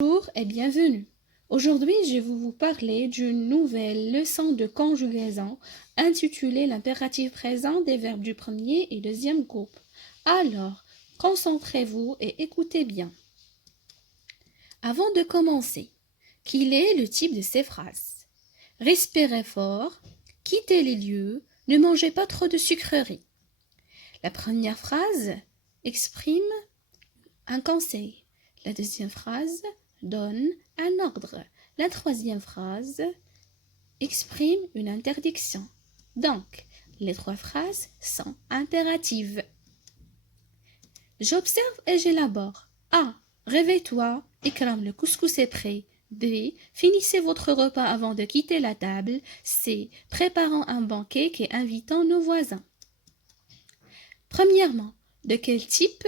Bonjour et bienvenue. Aujourd'hui, je vais vous parler d'une nouvelle leçon de conjugaison intitulée l'impératif présent des verbes du premier et deuxième groupe. Alors, concentrez-vous et écoutez bien. Avant de commencer, quel est le type de ces phrases? Respirez fort, quittez les lieux, ne mangez pas trop de sucreries. La première phrase exprime un conseil. La deuxième phrase donne un ordre. La troisième phrase exprime une interdiction. Donc, les trois phrases sont impératives. J'observe et j'élabore. A. Réveille-toi, Ikram, le couscous est prêt. B. Finissez votre repas avant de quitter la table. C. Préparons un banquet et invitons nos voisins. Premièrement, de quel type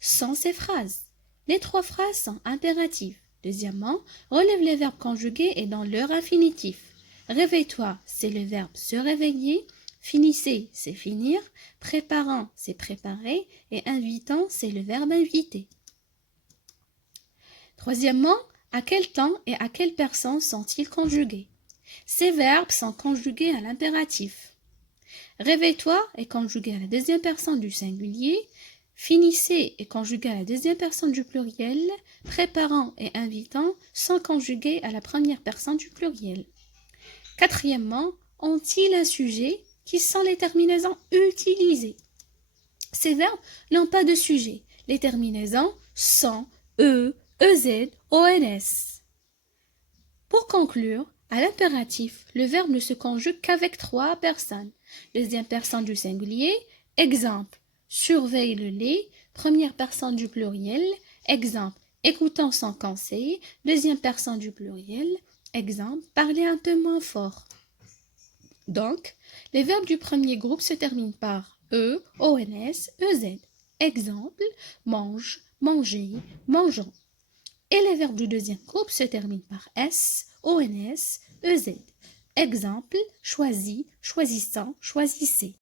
sont ces phrases? Les trois phrases sont impératives. Deuxièmement, relève les verbes conjugués et dans leur infinitif. Réveille-toi, c'est le verbe se réveiller. Finissez, c'est finir. Préparant, c'est préparer. Et invitant, c'est le verbe inviter. Troisièmement, à quel temps et à quelle personne sont-ils conjugués? Ces verbes sont conjugués à l'impératif. Réveille-toi est conjugué à la deuxième personne du singulier. Finissez est conjugué à la deuxième personne du pluriel. Préparant et invitant sont conjugués à la première personne du pluriel. Quatrièmement, ont-ils un sujet? Qui sont les terminaisons utilisées? Ces verbes n'ont pas de sujet. Les terminaisons sont e, ez, ons. Pour conclure, à l'impératif, le verbe ne se conjugue qu'avec trois personnes. Deuxième personne du singulier, exemple, surveille le lait. Première personne du pluriel, exemple, écoutant son conseil. Deuxième personne du pluriel, exemple, parler un peu moins fort. Donc, les verbes du premier groupe se terminent par e, ons, ez. Exemple, mange, manger, mangeons. Et les verbes du deuxième groupe se terminent par s, ons, ez. Exemple, choisis, choisissant, choisissez.